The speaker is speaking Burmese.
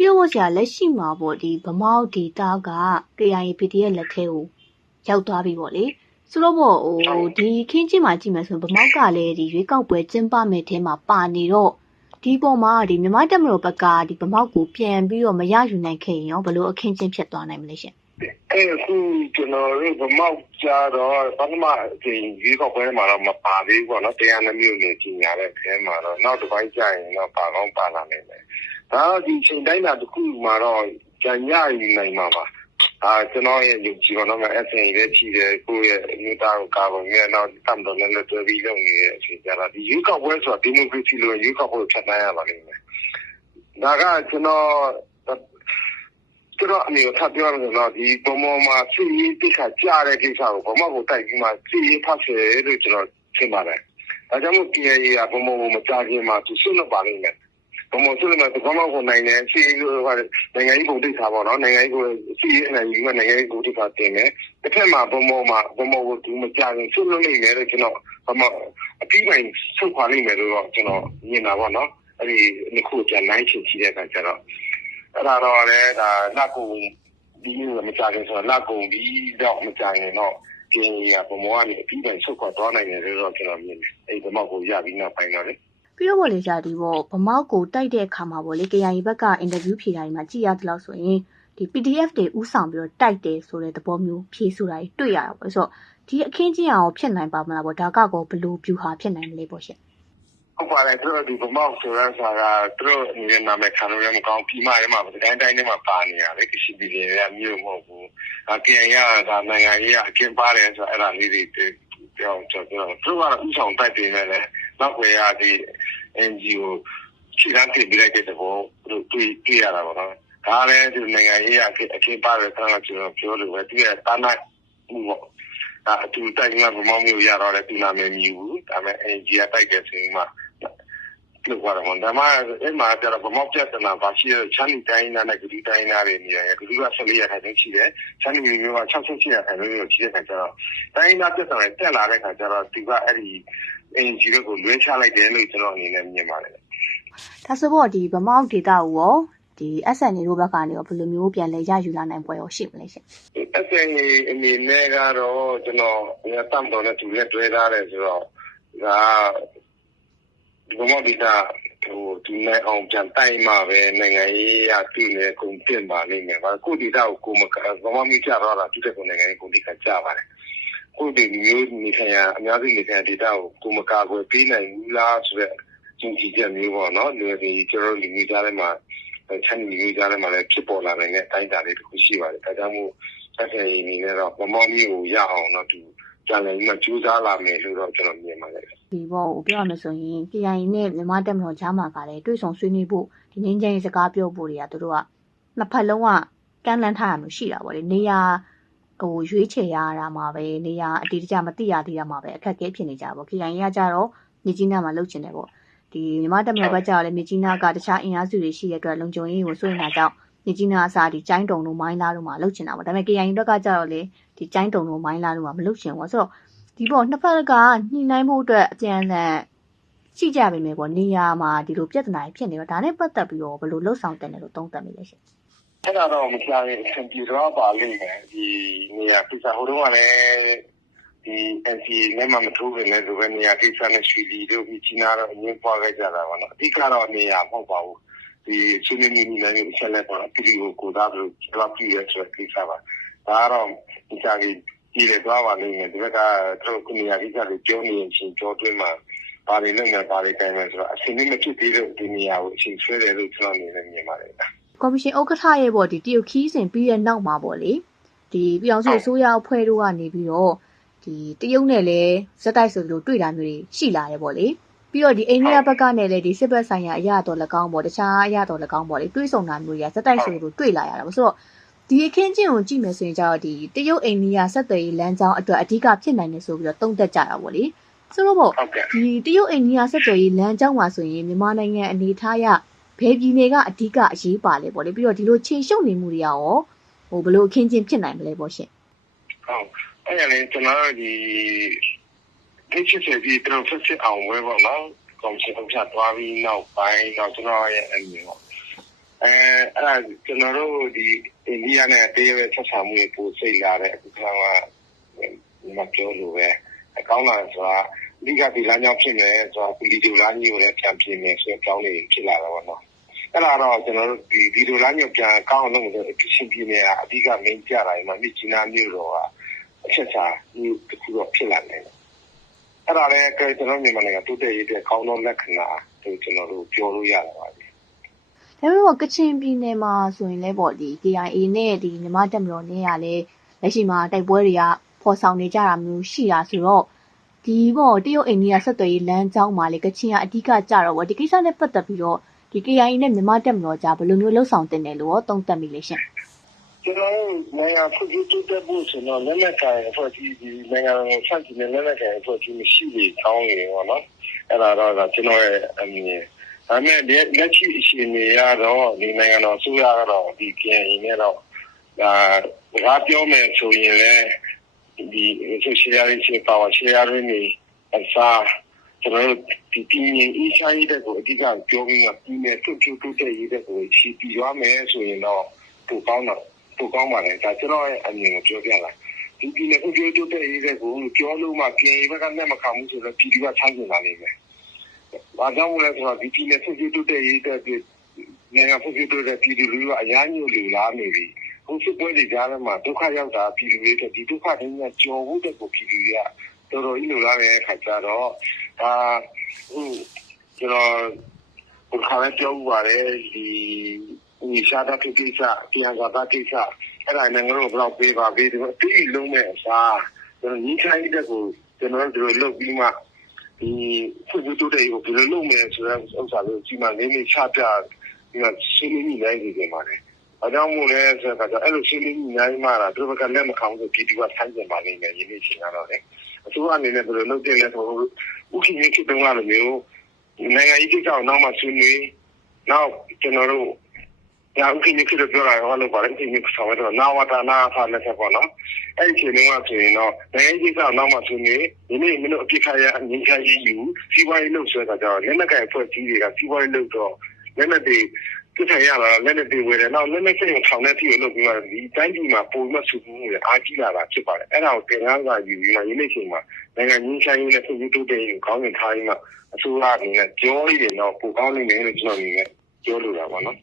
ပြီးတော့ဆရာလက်ရှိမှာပေါ့ဒီဗမောက်ဒေတာက KIA PDF လက်ထဲကိုရောက်သွားပြီပေါ့လေဆိုတော့ပေါ့ဟိုဒီခင်းချင်းမှာကြည့်မယ်ဆိုရင်ဗမောက်ကလည်းဒီရွေးကောက်ပွဲကျင်းပမယ်ထဲမှာပါနေတော့ဒီပေါ်မှာဒီမြန်မာတက်မတော်ဘက်ကဒီဗမောက်ကိုပြန်ပြီးတော့မရယူနိုင်ခဲ့ရင်ရောဘယ်လိုအခင်းချင်းဖြစ်သွားနိုင်မလဲရှင်အဲအခုကျွန်တော်တို့ဗမောက်ကြတော့ပထမအချိန်ဒီကောက်ပွဲမှာတော့မပါသေးဘူးပေါ့နော်တရားနှမျိုးနဲ့ပြင်ရတဲ့အဲမှာတော့နောက်တစ်ပိုင်းကျရင်တော့ပါကောင်းပါလာနိုင်တယ် ဒါတော့ ဒီချိန်တိုင်းတာတစ်ခုမှာတော့ကြံရယူနိုင်မှာပါအာကျွန်တော်ရဲ့ ယုံကြည်ပါတော့မယ်အဆင်ရရှိတယ် ကိုယ့်ရဲ့အမျိုးသားကို ကာကွယ်နေတော့တမ်တော်နဲ့လည်းတွေ့ပြီးလုပ်နေတဲ့အချိန်ကြတော့ ဒီယူကောက်ပွဲဆိုတာ ဒီမိုကရေစီလိုယူကောက်ပွဲဖြတ်တန်းရပါလိမ့်မယ် ဒါက ကျွန်တော်ကျွန်တော်အနေနဲ့ထပ်ပြောရမယ်ဆိုတော့ ဒီပုံပေါ်မှာစီရေးတိခါကြားတဲ့ကိစ္စကိုဘာမှကိုတိုက်ပြီးမှစီရေးဖတ်ဆယ်လို့ ကျွန်တော်ထင်ပါတယ်။ဒါကြောင့်မို့ PA ကပုံပေါ်ကို မကြားခင်မှာ သူဆွတ်လို့ပါလိမ့်မယ်။ ပုံပေါ်ဆွတ်လို့မှဘာမှကိုနိုင်တယ်စီရေးလို့ဟာနိုင်ငံရေးပုံတိခါပေါ့နော်နိုင်ငံရေးကိုစီရေးအနေနဲ့နိုင်ငံရေးကိုတိခါတင်တယ်။တစ်ဖက်မှာပုံပေါ်မှာပုံပေါ်ကိုသူမကြားခင်ဆွတ်လို့နိုင်တယ်လို့ကျွန်တော်ဘာမှအပြီးပိုင်းဆုတ်ခွာနိုင်မယ်လို့တော့ကျွန်တော်မြင်တာပေါ့နော်။အဲဒီနှစ်ခုပြန်နိုင်ချင်ရှိတဲ့အခါကျတော့အဲ့ဒါတော့လည်းဒါလက်ကိုဒီလိုမကြခင်ဆိုတော့လက်ကိုပြီးတော့မကြခင်တော့ကျင်းရပုံမောကနေအပြီးတိုင်းဆုတ်ခွာသွားနိုင်တယ်လို့တော့ကျွန်တော်မြင်တယ်အဲ့ဒီမောက်ကိုရပြီးနောက်ပိုင်းတော့လေ ပြီးတော့ပေါ့လေကြာဒီပေါ့ဗမောက်ကိုတိုက်တဲ့အခါမှာပေါ့လေ KIA ဘက်ကအင်တာဗျူးဖြေတာတွေမှာကြည်ရတယ်လို့ဆိုရင်ဒီ PDF တွေဥဆောင်ပြီးတော့တိုက်တယ်ဆိုတဲ့သဘောမျိုးဖြေဆိုတာတွေတွေ့ရတာပေါ့ဆိုတော့ဒီအခင်းချင်းအောင်ဖြစ်နိုင်ပါမလားပေါ့ဒါကကောဘယ်လို view ဟာဖြစ်နိုင်မလဲပေါ့ရှင်ဟုတ်ပါတယ်သူတို့ဒီဗမောက်ဆိုတဲ့ဆာကသူတို့အနေနဲ့နာမည်ခံလို့လည်းမကောင်းပြီးမှလည်းမှာတိုင်းတိုင်းထဲမှာပါနေရတယ်ကရှိပြည်နယ်ကမြို့မဟုတ်ဘူးအကင်ရကနိုင်ငံရေးအကျင်းပါတယ်ဆိုအဲ့ဒါလေးတွေပြောင်းကျွန်တော်သူကဥဆောင်တိုက်တယ်လည်းနောက်ွယ်ရဒီ NGO ခြေတန်းတင်ပြလိုက်တဲ့ဘောသူတွေ့တွေ့ရတာပေါ့နော်ဒါလည်းဒီနိုင်ငံရေးအကျင်းပါတယ်ဆိုတော့ကျွန်တော်ပြောလို့ပဲသူကတာနာမှုပေါ့အတူတိုက်မှာဗမောက်မျိုးရတော့တယ်ဒီနာမည်မြည်ဘူးဒါပေမဲ့ NGO တိုက်တဲ့ဆိုရင်မှ လို့ပြောတော့ဒါမှအဲ့မှာကျတော့ဗမောက်ပြဿနာပါရှိတဲ့ချမ်းနီတိုင်းနာနဲ့ဂရီတိုင်းနာတွေနေရတယ်ဂရီက14ရခိုင်နှုန်းရှိတယ်ချမ်းနီမျိုးက68ရခိုင်နှုန်းရှိတဲ့ခါကျတော့တိုင်းနာပြဿနာတက်လာတဲ့ခါကျတော့ဒီကအဲ့ဒီ NGO ကိုလွှဲချလိုက်တယ်လို့ကျွန်တော်အနေနဲ့မြင်ပါတယ်ဒါဆိုတော့ဒီဗမောက်ဒေတာကိုရောဒီ SNA တို့ဘက်ကနေရောဘယ်လိုမျိုးပြန်လဲရယူလာနိုင်ပွဲရောရှိမလဲရှင် SNA အနေနဲ့ကတော့ကျွန်တော်ညတမ်တော်နဲ့သူနဲ့တွေ့ထားတယ်ဆိုတော့ဒါ ဒီမော်ဒီတာဟိုဒီနိုင်အောင်ပြန်တိုင်မှာပဲနိုင်ငံရေးအတူနဲ့ကုန်တင်ပါလိမ့်မယ်။ဘာကိုဒီတာကိုကိုမကဘာမှမကြတော့တာသူတဲ့ကိုနိုင်ငံရေးကုန်တိကကြပါတယ်။ကိုဒီမျိုးနေခံရအများကြီးနေခံဒေတာကိုကိုမကာကွယ်ပေးနိုင်ဘူးလားဆိုတော့ကျင်ကြည့်ချက်မျိုးပေါ့နော်။လူတွေကျွန်တော်လူမျိုးကြားထဲမှာချမ်းလူမျိုးကြားထဲမှာလည်းဖြစ်ပေါ်လာနိုင်တဲ့အတိုင်းအတာတွေတခုရှိပါတယ်။ဒါကြောင့်မို့ဆက်ဆံရေးအနေနဲ့တော့မမောမျိုးကိုရအောင်တော့သူ ပြန်လည်မှကြိုးစားလာမယ်လို့တော့ကျွန်တော်မြင်ပါတယ်ဒီပေါ့ဟိုပြောရမယ်ဆိုရင် KIA နဲ့မြန်မာတက်မတော်ဂျားမှာကလည်းတွေ့ဆုံဆွေးနွေးဖို့ဒီငင်းချင်းစကားပြောဖို့တွေကတို့ကနှစ်ဖက်လုံးကကမ်းလှမ်းထားရမျိုးရှိတာပေါ့လေနေရာဟိုရွေးချယ်ရတာမှာပဲနေရာအတီးတကျမသိရသေးတာမှာပဲအခက်အခဲဖြစ်နေကြပါဘော KIA ကကြတော့မြေကြီးနားမှာလှုပ်ချင်တယ်ပေါ့ဒီမြန်မာတက်မတော်ဘက်ကြတော့လည်းမြေကြီးနားကတခြားအင်အားစုတွေရှိတဲ့အတွက်လုံခြုံရေးကိုစိုးရိမ်တာကြောင့်မြေကြီးနားအစားဒီကျိုင်းတုံတို့မိုင်းလားတို့မှာလှုပ်ချင်တာပေါ့ဒါပေမဲ့ KIA တို့ကကြတော့လေ ဒီကျိုင်းတုံတို့မိုင်းလားတို့မှာမလှုပ်ချင်ဘူးဆိုတော့ဒီပေါ့နှစ်ဖက်ကညှိနှိုင်းဖို့အတွက်အပြန်အလှန်ရှိကြပါမယ်ပေါ့နေရာမှာဒီလိုပြဿနာဖြစ်နေတော့ဒါနဲ့ပတ်သက်ပြီးတော့ဘယ်လိုလှုပ်ဆောင်တယ်လို့သုံးသပ်မိလဲရှင်အဲ့ဒါတော့မချင်ရင်အဆင်ပြေတော့ပါလိမ့်မယ်ဒီနေရာပြဿနာဟိုတုန်းကလည်းဒီ NC နဲ့မှမထိုးခင်လည်းဒီဘက်နေရာကိစ္စနဲ့ရွှေလီတို့ဒီချီနာတော့အငင်းပွားခဲ့ကြတာပါနော်အဓိကတော့နေရာမဟုတ်ပါဘူးဒီချင်းနေနေလည်းအချက်လက်ပေါ့နော်ပြည်ကိုကိုသားတို့ကြောက်ပြည့်ရဆိုတဲ့ကိစ္စပါဒါကတော့ ဒီကြကြီးဒီလေသွားပါလိမ့်မယ် ဒီဘက်ကသူတို့ကနေရာကိစ္စတွေ ပြောနေရင်ချင်းကြောတွင်းမှာပါလိမ့်မယ်ပါလိမ့်တယ်ဆိုတော့အချိန်မဖြစ်သေးလို့ ဒီနေရာကို အချိန်ဆွဲတယ်လို့ ကျွန်တော်အနေနဲ့ မြင်ပါတယ် ကော်မရှင်ဥက္ကဋ္ဌရဲ့ပေါ့ဒီတရုတ်ခီးစဉ်ပြီးတဲ့နောက်မှာပေါ့လေဒီပြည်အောင်စုအစိုးရအဖွဲ့တို့ကနေပြီးတော့ဒီတရုတ်နဲ့လည်းဇက်တိုက်ဆိုလို့တွေ့တာမျိုးတွေ ရှိလာတယ်ပေါ့လေ ပြီးတော့ဒီအိန္ဒိယဘက်ကနဲ့လည်းဒီစစ်ဘက်ဆိုင်ရာအရာတော်၎င်းပေါ့တခြားအရာတော်၎င်းပေါ့လေတွေးဆုံတာမျိုးတွေကဇက်တိုက်ဆိုလို့တွေ့လာရတာပေါ့ ဆိုတော့ ဒီအခင်းချင်းကိုကြည့်မယ်ဆိုရင်ကျတော့ဒီတရုတ်အိန္ဒိယဆက်သွယ်ရေးလမ်းကြောင်းအတွက်အဓိကဖြစ်နိုင်တယ်ဆိုပြီးတော့သုံးသပ်ကြတာပေါ့လေဆိုတော့ပေါ့ဟုတ်ကဲ့ဒီတရုတ်အိန္ဒိယဆက်သွယ်ရေးလမ်းကြောင်းမှာဆိုရင်မြန်မာနိုင်ငံအနေထားရဘယ်ပြည်နယ်ကအဓိကအရေးပါလဲပေါ့လေပြီးတော့ဒီလိုခြေရှုပ်နေမှုတွေကရောဟိုဘယ်လိုအခင်းချင်းဖြစ်နိုင်မလဲပေါ့ရှင်ဟုတ်အဲ့ဒါလည်းကျွန်တော်ဒီဒီချစ်ချစ်ဒီကျွန်တော်ဆက်စစ်အောင်ဝဲပေါ့နော်ကော်မရှင်ဥက္ကဋ္ဌသွားပြီးနောက်ပိုင်းတော့ကျွန်တော်ရဲ့အမြင်ပေါ့ အဲအဲ့ဒါကျွန်တော်တို့ဒီအိန္ဒိယနဲ့တရုတ်ရဲ့ဆက်ဆံမှုတွေပိုစိတ်လာတဲ့အခုကမှမပြောလို့ပဲအကောင်းလာဆိုတာအဓိကဒီလမ်းကြောင်းဖြစ်မယ်ဆိုတာပလီဂျိုလမ်းကြီးကိုလည်းပြန်ပြင်မယ်ဆိုတဲ့အကြောင်းလေးဖြစ်လာတော့ဗောနော်အဲ့ဒါတော့ကျွန်တော်တို့ဒီဗီဒီယိုလမ်းညပြန်ကောင်းအောင်လုပ်လို့အရှင်းပြနေရအဓိကမင်းကြတာဒီမှာမြစ်ကြီးနားမြို့တော်ကအချက်ချာမြို့တစ်ခုတော့ဖြစ်လာနေတယ်အဲ့ဒါလည်းကျွန်တော်မြန်မာနိုင်ငံတိုးတက်ရေးတဲ့ကောင်းသောလက္ခဏာကိုကျွန်တော်တို့ပြောလို့ရတာပါပဲ ဒါပေမဲ့ပေါ့ကချင်ပြည်နယ်မှာဆိုရင်လည်းပေါ့ဒီ KIA နဲ့ဒီမြန်မာတပ်မတော်နဲ့ကလည်းလက်ရှိမှာတိုက်ပွဲတွေကပေါ်ဆောင်နေကြတာမျိုးရှိတာဆိုတော့ဒီပေါ့တရုတ်အိန္ဒိယဆက်သွယ်ရေးလမ်းကြောင်းမှာလေကချင်ကအဓိကကြတော့ဗောဒီကိစ္စနဲ့ပတ်သက်ပြီးတော့ဒီ KIA နဲ့မြန်မာတပ်မတော်ကြားဘယ်လိုမျိုးလှုပ်ဆောင်တင်တယ်လို့ရောသုံးသပ်မိလေရှင်ကျွန်တော်တို့နိုင်ငံဖွံ့ဖြိုးတိုးတက်ဖို့ဆိုတော့လက်နက်ကိုင်အဖွဲ့အစည်းဒီနိုင်ငံကိုဆက်ကြည့်နေလက်နက်ကိုင်အဖွဲ့အစည်းမရှိဘူးကောင်းရေပေါ့နော်အဲ့ဒါတော့ကျွန်တော်ရဲ့အမြင် ဒါပေမဲ့လက်ရှိအရှင်နေရတော့ဒီနိုင်ငံတော်အစိုးရကတော့ဒီ KNY နဲ့တော့ဒါဘာပြောမယ်ဆိုရင်လည်းဒီ socialist power sharing နေအစားကျွန်တော်တို့ဒီပြည်ငင်းအချိုင်းတဲ့ကိုအဓိကပြောပြီးမှပြည်နယ်ထွတ်ထွတ်တိုးတက်ရေးတဲ့ကိုရှိပြီးရမယ်ဆိုရင်တော့ပိုကောင်းတော့ပိုကောင်းပါလေဒါကျွန်တော်ရဲ့အမြင်ကိုပြောပြလာဒီပြည်နယ်ထွတ်ထွတ်တိုးတက်ရေးတဲ့ကိုပြောလို့မှပြည်ဘက်ကနဲ့မခံဘူးဆိုတော့ပြည်သူကချမ်းသာလာနေမယ်။ ဘာကြောင့်လဲဆိုတော့ဒီပြည်နယ်ထွတ်ထွတ်တိုးတက်ရေးတဲ့နိုင်ငံဖွံ့ဖြိုးတိုးတက်ပြည်သူတွေကအများကြီးလူလာနေပြီ။ဟိုစစ်ပွဲတွေကြားထဲမှာဒုက္ခရောက်တာပြည်သူတွေတဲ့ဒီဒုက္ခတွေကကြော်ဖို့တဲ့ကိုပြည်သူတွေကတော်တော်ကြီးလိုလာတဲ့အခါကျတော့ဒါဟိုကျွန်တော်ဘုရားလည်းပြောဥပါတယ်ဒီဒီရှားတဲ့ကိစ္စပြန်ကြတာကိစ္စအဲ့ဒါနဲ့ငါတို့ဘယ်တော့ပေးပါပေးတယ်အတိလုံးမဲ့အစားကျွန်တော်ညီခိုင်းတဲ့ကိုကျွန်တော်တို့လုပ်ပြီးမှ ဒီဖွံ့ဖြိုးတိုးတက်ရေးကိုဘယ်လိုလုပ်မယ်ဆိုတဲ့ဥစ္စာလေးကြီးမှလေးလေးချပြဒီမှာရှင်းလင်းနေနိုင်နေတယ်ပါတယ်။အကြောင်းမို့လဲဆိုတော့အဲ့လိုရှင်းလင်းနေနိုင်မှလားသူတို့ကလက်မခံဘူးပြည်သူကဆိုင်းကျင်ပါလိမ့်မယ်ယနေ့ချိန်ကတော့လေအစိုးရအနေနဲ့ဘယ်လိုလုပ်တယ်လဲဆိုတော့ဥက္ကဋ္ဌဖြစ်တုန်းကလိုမျိုးနိုင်ငံရေးကိစ္စကိုနောက်မှဆွေးနွေးနောက်ကျွန်တော်တို့ ညာဥက္ကဋ္ဌဖြစ်လို့ပြောတာဟောလို့ပါတယ်ဥက္ကဋ္ဌဆောင်ရတော့နာဝတာနာဖာလက်ဆက်ပေါ့နော်အဲ့ဒီချိန်တုန်းကဆိုရင်တော့နိုင်ငံရေးကိစ္စကိုနောက်မှဆွေးနွေးဒီနေ့မင်းတို့အပြစ်ခရအငင်းချရေးယူစီးပွားရေးလုပ်ဆွဲတာကြောင့်လက်နက်ကိုင်အဖွဲ့အစည်းတွေကစီးပွားရေးလုပ်တော့လက်နက်တွေပြထိုင်ရတာလက်နက်တွေဝယ်တယ်နောက်လက်နက်စိတ်ကိုထောင်တဲ့ပြည်လို့ပြီးမှဒီတိုင်းပြည်မှာပုံမှန်စုမှုတွေအားကြီးလာတာဖြစ်ပါတယ်အဲ့ဒါကိုသင်ခန်းစာယူပြီးမှယနေ့ချိန်မှာနိုင်ငံကြီးချိုင်းနဲ့ဖွံ့ဖြိုးတိုးတက်ရေးကိုခေါင်းစဉ်ထားပြီးမှအစိုးရအနေနဲ့ပြောရည်တယ်တော့ပိုကောင်းနေတယ်လို့ကျွန်တော်အနေနဲ့ပြောလိုတာပါနော်